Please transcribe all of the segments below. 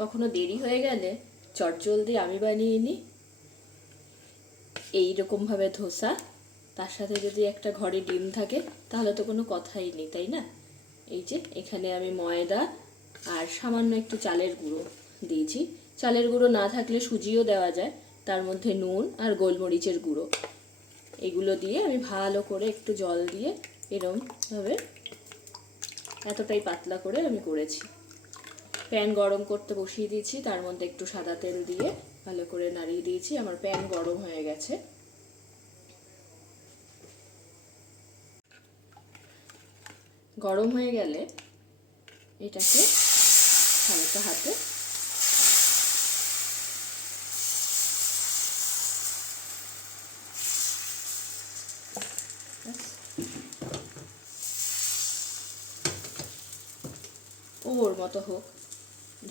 কখনো দেরি হয়ে গেলে চটজলদি আমি বানিয়ে নিই এইরকমভাবে ধোসা। তার সাথে যদি একটা ঘরে ডিম থাকে তাহলে তো কোনো কথাই নেই, তাই না? এই যে এখানে আমি ময়দা আর সামান্য একটু চালের গুঁড়ো দিয়েছি। চালের গুঁড়ো না থাকলে সুজিও দেওয়া যায়, তার মধ্যে নুন আর গোলমরিচের গুঁড়ো, এগুলো দিয়ে আমি ভালো করে একটু জল দিয়ে এরমভাবে এতটাই পাতলা করে আমি করেছি। প্যান গরম করতে বসিয়ে দিয়েছি, তার মধ্যে একটু সাদা তেল দিয়ে ভালো করে নাড়িয়ে দিয়েছি। আমার প্যান গরম হয়ে গেছে। গরম হয়ে গেলে এটাকে হালকা হাতে ওর মতো হোক,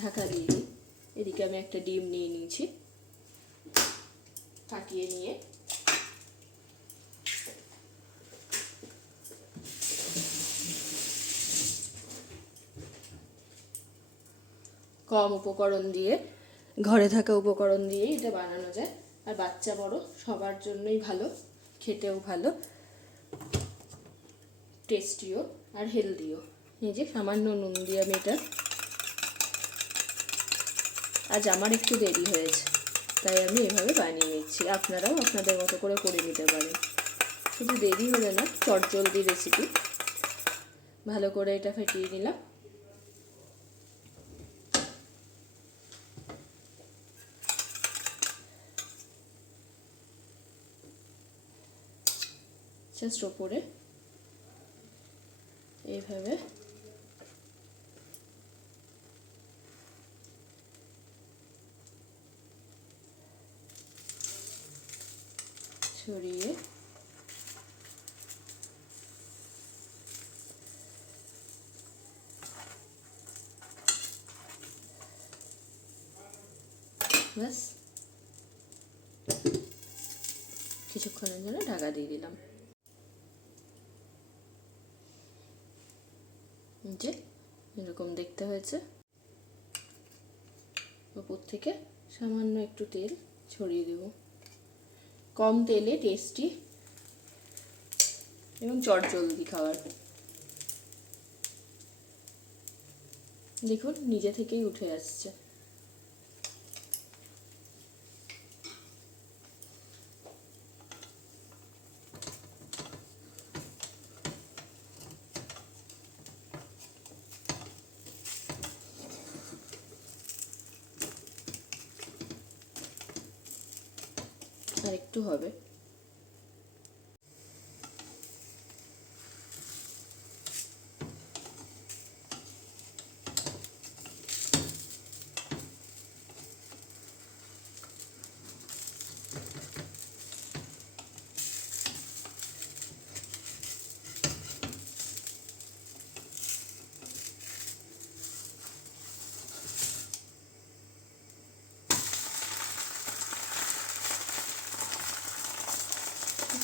ঢাকা দিয়ে দিই। এদিকে আমি একটা ডিম নিয়ে নিয়েছি, ফাটিয়ে নিয়ে কম উপকরণ দিয়ে, ঘরে থাকা উপকরণ দিয়েই এটা বানানো যায়। আর বাচ্চা বড় সবার জন্যই ভালো, খেতেও ভালো, টেস্টিও আর হেলদিও। এই যে সামান্য নুন দিয়ে আমি এটা, আজ আমার একটু দেরি হয়েছে তাই আমি এভাবে বানিয়ে নিচ্ছি। আপনারাও আপনাদের মতো করে নিতে পারেন। শুধু দেরি হলে না, চটজলদি রেসিপি। ভালো করে এটা ফেটিয়ে নিলাম। জাস্ট ওপরে এইভাবে ছড়িয়ে ব্যাস কিছুক্ষণের জন্য ঢাকা দিয়ে দিলাম। যে এরকম দেখতে হয়েছে। উপর থেকে সামান্য একটু তেল ছড়িয়ে দেব। কম তেলে টেস্টি এবং চটজলদি খাবার। দেখুন নিজে থেকেই উঠে আসছে। আর একটু হবে।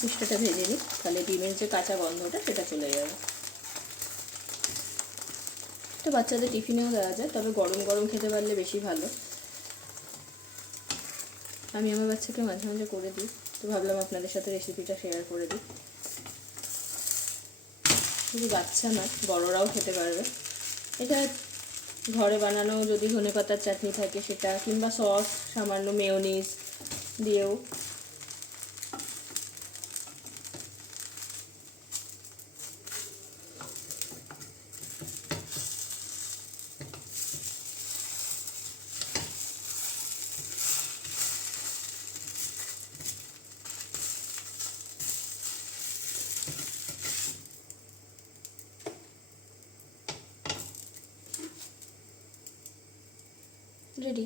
মিষ্টিটা ভেজে নিই, তাহলে ডিমের যে কাঁচা গন্ধটা সেটা চলে যাবে। এটা বাচ্চাদের টিফিনেও দেওয়া যায়, তবে গরম গরম খেতে পারলে বেশি ভালো। আমি আমার বাচ্চাকে মাঝে মাঝে করে দিই, তো ভাবলাম আপনাদের সাথে রেসিপিটা শেয়ার করে দিই। শুধু বাচ্চা না, বড়রাও খেতে পারবে। এটা ঘরে বানানো যদি ধনেপাতার চাটনি থাকে সেটা, কিংবা সস সামান্য মেয়োনিজ দিয়েও রেডি।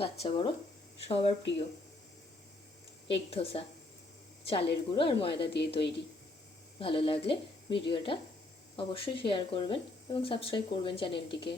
বাচ্চা বড় সবার প্রিয় এগ ধোসা, চালের গুঁড়ো আর ময়দা দিয়ে তৈরি। ভালো লাগলে ভিডিওটা অবশ্যই শেয়ার করবেন এবং সাবস্ক্রাইব করবেন চ্যানেলটিকে।